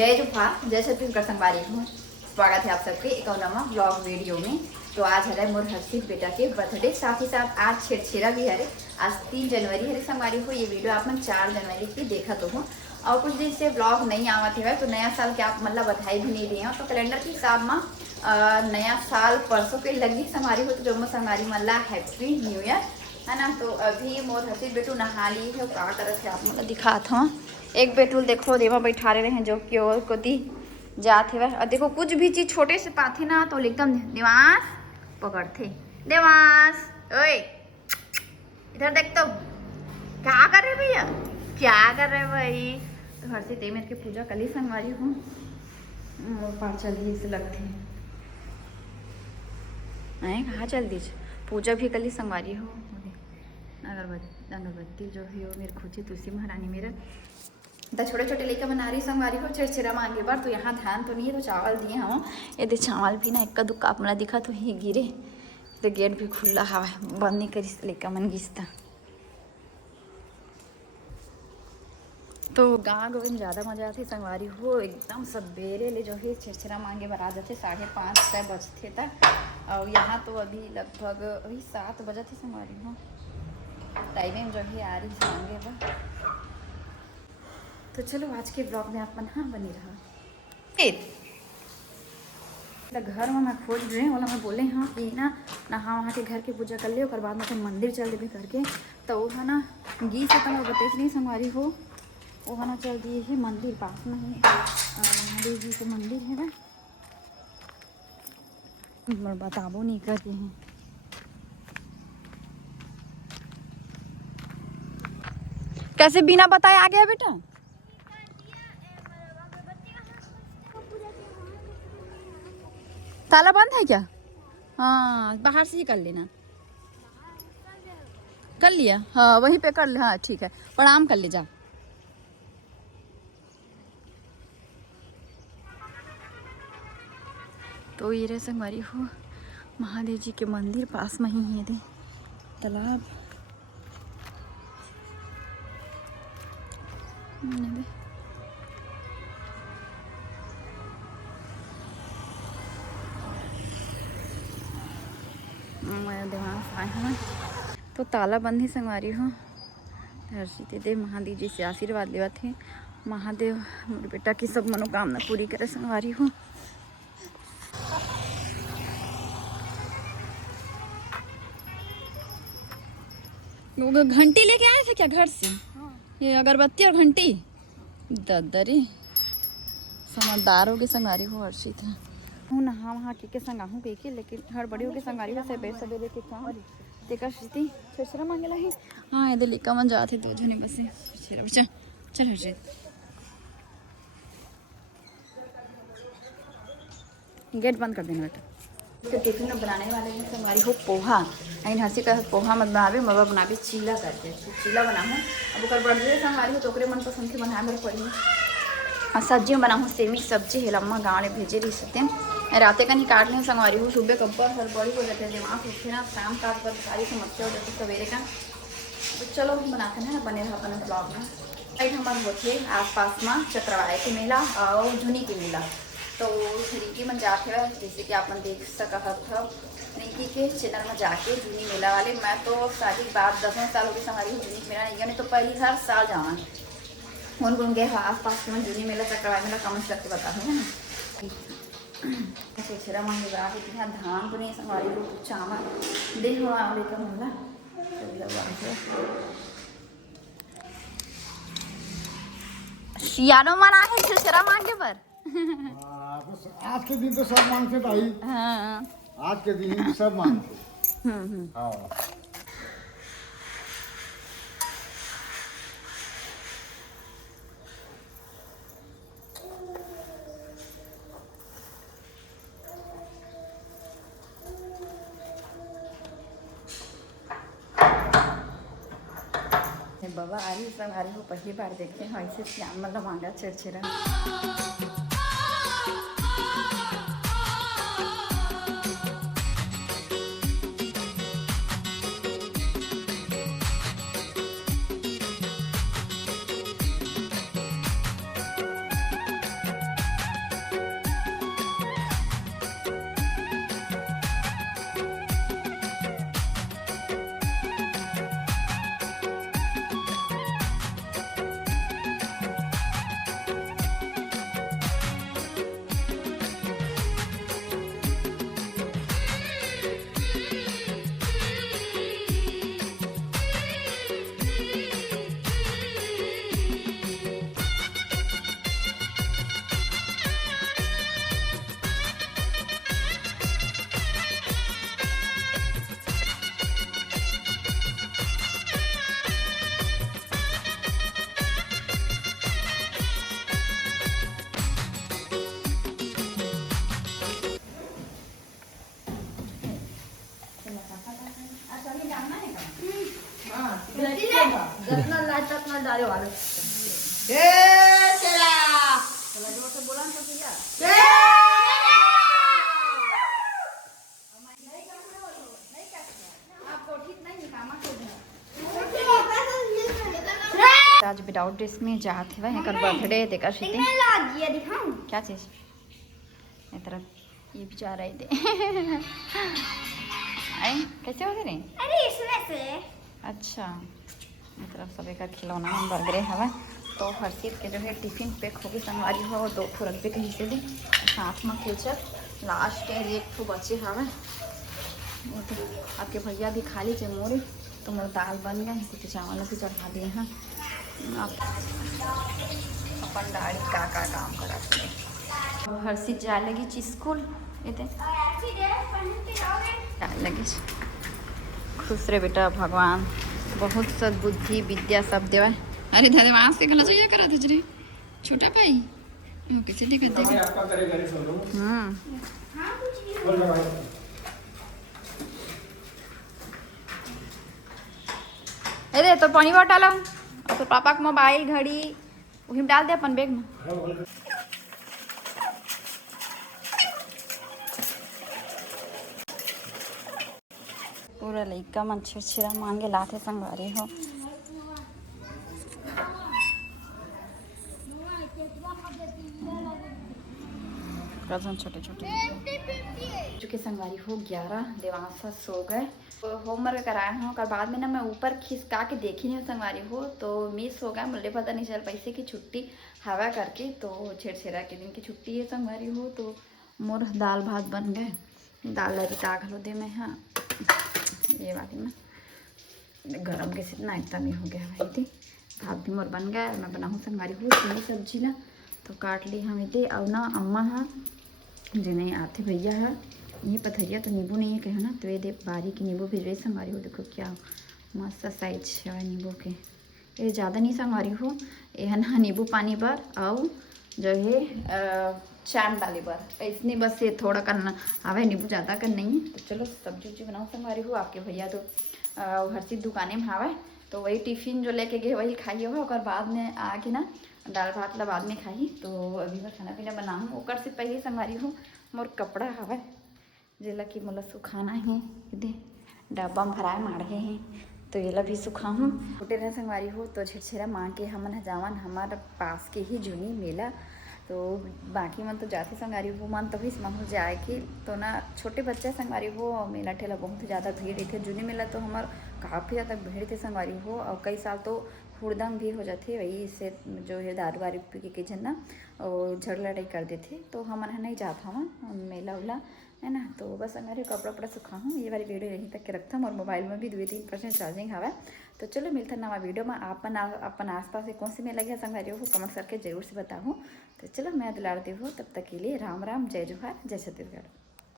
जय जुफा जय छत्तीसगढ़ संगवारी हूँ। स्वागत है आप सबके एक और नवा ब्लॉग वीडियो में। तो आज है मोर हर्षित बेटा के बर्थडे, साथ ही साथ आज छेड़छेड़ा भी है। आज 3 जनवरी है संगवारी हो। ये वीडियो आप 4 जनवरी की देखा तो हो और कुछ दिन से ब्लॉग नहीं आवत है तो नया साल के आप मतलब बधाई भी नहीं दिए हो। तो कैलेंडर के हिसाब में नया साल परसों के लगी संगवारी हो। तो जो संगवारी मल्ला हैप्पी न्यू ईयर है ना। तो अभी मोर हर्षित बेटू नहा ली है। क्या करत है आप मतलब दिखात हूँ। एक बेटूल देखो देवा बैठा रहे हैं जो कि और कोती जाते हुए। और देखो कुछ भी चीज छोटे से पाथे ना तो एकदम देवास पकड़ते। देवास ओए इधर देख तो क्या कर रहे भैया, क्या कर रहे भाई। तो हर से तेमेर के पूजा कल ही संगवारी हूँ और पार चल दी से लगते हैं। कहाँ चल दी पूजा भी कल ही संगवारी हो। अगरबत्ती जो है वो मेरे खोजे तुलसी महारानी मेरा तो छोटे छोटे लेकर बना रही संगवारी हो चिड़चिड़ा मांगे बार। तो यहाँ ध्यान तो नहीं है तो चावल दिए हम। ये दे चावल भी ना इक्का दुक्का अपना दिखा तो ही गिरे। तो गेट भी खुला हवा बंद नहीं करी लेकर मन गिसता। तो गाँव गवे में ज़्यादा मजा आती संगवारी हो। एकदम सवेरे ले जो है चिड़चिड़ा मांगे बर आ जाते 5:30 बजते तक। और यहाँ तो अभी लगभग अभी 7 बजे थे संगवारी हो। टाइमिंग जो है आ रही मांगे बा। तो चलो आज के ब्लॉग में आप हाँ बनी रहा। घर में मैं खोज रहे वाला मैं बोले हाँ कि ना नहा वहाँ के घर के पूजा कर ले और बाद में तो मंदिर चल देवे करके। तो वो है ना गी से तो मैं बतेज नहीं संगवारी हो। वो है ना चल दिए है मंदिर पास में है महादेव जी के मंदिर है ना। बताबो नहीं करते हैं। कैसे बिना बताए आ गया बेटा। ताला बंद है क्या? हाँ बाहर से ही कर लेना। कर लिया हाँ वहीं पे कर ले। हाँ ठीक है प्रणाम कर ले जा। तो ये रहे संगवारी हो महादेव जी के मंदिर पास में ही है दे तालाब। दिमाग आए हैं तो ताला बंद ही संगवारी हो। हर्षित दे महादेव जी से आशीर्वाद लेवा थे। महादेव मेरे बेटा की सब मनोकामना पूरी करे संगवारी हो। घंटी लेके आए थे क्या घर से? ये अगरबत्ती और घंटी ददरी समझदारों के संगारी हो हर्षित है। हूँ नहा वहाँ के संगा हूँ के लेकिन हड़बड़ियों के संगारी हो सवेरे सवेरे के काम तेकर स्थिति छेड़छेड़ा मांगेला है। हाँ इधर लिखा मन जाते दो जने बसे चल चल हर्षित गेट बंद कर देना बेटा। तो टिफिन में बनाने वाले हैं संगवारी हो पोहा। लेकिन हंसी का पोहा मत बनावे मगर बनावे चीला करके चीला बनाऊँ। अब ओकर बर्थडे संगवारी हो तो ओकरे मन पसंद के बनावे पड़ी। और सब्जी में बनाऊँ सेमी सब्जी है लम्मा गाँव में भेजे रही सकते रातें का नहीं काट लें संगवारी हो। सुबह कब्बर हड़बड़ी हो जाते हैं दिमाग उठे ना शाम का सारी समस्या हो जाती सवेरे का। तो चलो बनाते हैं बने रहा अपने ब्लॉग में। साइड हमारे होते आस पास में चक्रवाए के मेला और झुनी के मेला। तो रिंकी मन जाते हैं जैसे कि आप देख सकत हो रिंकी के चैनल में जाके झुनी मेला वाले। मैं तो शादी बाद 10 साल हो गई संगवारी हो झुनी मेला नहीं गया। नहीं तो पहली हर साल जाना फोन घूम गए आस पास में झुनी मेला चक्रवाए मेला कमेंट करके बता है ना। छेड़ा मांगे यहाँ धान तो नहीं संगवारी हो चावल दे हो लेकर मिला सियानो मना है छेड़ा मांगे पर। आज के दिन तो सब मांगते भाई। हाँ आज के दिन ही सब मांगते। हाँ बाबा आ रही सब आ रही हो पहली बार देखे हैं ऐसे श्याम मतलब मांगा चिड़चिड़ा। अरे वाले जय तेरा चला जोर से बोला ना भैया आपको ठीक नहीं कामा आज विदाउट ड्रेस में जाते हुए कर बर्थडे देखा सीते क्या चीज इस तरफ ये भी जा रहे थे आए कैसे हो गए अरे इसमें से अच्छा इस तरफ सब एक खिलौना हम बर्गरे हवा तो हर्षित के जो है टिफिन पैक होगी संगवारी हो 2 ठो रख दे कहीं से भी साथ में केचप लास्ट है 1 ठो बचे हवा वो तो आपके भैया भी खा लीजिए मोरे तो मोर दाल बन गए कुछ चावल भी चढ़ा दिए हैं आप अपन दाढ़ी का काम करा हर्षित जाए लगी स्कूल इतने जाए लगी खुश रे बेटा भगवान बहुत सद्बुद्धि विद्या सब देवा अरे धन्यवाद से गला चाहिए करा रे छोटा भाई वो किसी ने कर देगा आपका करे घरे सो लो बोल रहा है अरे तो पानी बॉटल और तो पापा का मोबाइल घड़ी वही में डाल दे अपन बैग में पूरा लइका मन छिरछिरा मांगे लाथे संगवारी हो कजन छोटे छोटे चुके संगवारी हो 11 देवांशा सो गए होमवर्क कराया हूँ कल बाद में ना मैं ऊपर खिसका के देखी नहीं संगवारी हो तो मिस हो गया मुझे पता नहीं चल पैसे की छुट्टी हवा करके तो छेड़छेड़ा के दिन की छुट्टी है संगवारी हो तो मोर दाल भात बन गए दाल लगी ताग हलो दे में हाँ ये वाली में गरम के इतना एकदम ही हो गया भाई थी भात भी मोर बन गया मैं बनाऊँ संगवारी हो तीन सब्जी ना तो काट ली हम इतने और ना अम्मा हाँ जिन्हें आते भैया है ये पथरिया तो नींबू नहीं है कहे ना तो ये दे बारी की नींबू भिजवाई संगवारी हो देखो क्या मस्त साइज है नींबू के ये ज़्यादा नहीं संगवारी हो ये है ना नींबू पानी पर और जो है चाट डाली पर इसने बस ये थोड़ा करना आवे नींबू ज़्यादा कर नहीं है तो चलो सब्जी उब्जी बनाओ संगवारी हो आपके भैया तो हर चीज़ दुकाने में आवे तो वही टिफिन जो लेके गए वही खाइए हो और बाद में आके ना दाल भात ला बाद में खाई तो अभी मैं खाना पीना बनाऊँ ओकर से पहले संगवारी हो मोर कपड़ा हवा जेला कि मोला सुखाना है दे डब्बा में भराए माढ़े हैं तो ये भी सुखाऊँ छोटे रहे संगवारी हो तो छेड़छेड़ा मांग के हमन जावन हमारे पास के ही जूनी मेला तो बाकी मन तो जाते संगवारी हो मन तो भी मन हो जाए कि तो ना छोटे बच्चे संगवारी हो और मेला ठेला बहुत ज़्यादा भीड़ रहती है जूनी मेला तो हमार काफ़ी ज़्यादा भीड़ थे संगवारी हो और कई साल तो हुड़दंग भी हो जाते वही से जो है दारू वारू पी के जन ना और झगड़ा लड़ाई कर देते तो हमारे यहाँ नहीं जाता हम मेला उला है ना तो बस हमारे कपड़ा वपड़ा सुखाऊँ ये वाली वीडियो यहीं तक के रखता हूँ और मोबाइल में भी 2-3% चार्जिंग हवा तो चलो मिलता नवा वीडियो में अपन आसपास से कौन सी मेला गया संगवारी हो कमेंट करके जरूर से बताऊँ तो चलो मैं दुलारती हूँ तब तक के लिए राम राम जय जोहार जय छत्तीसगढ़।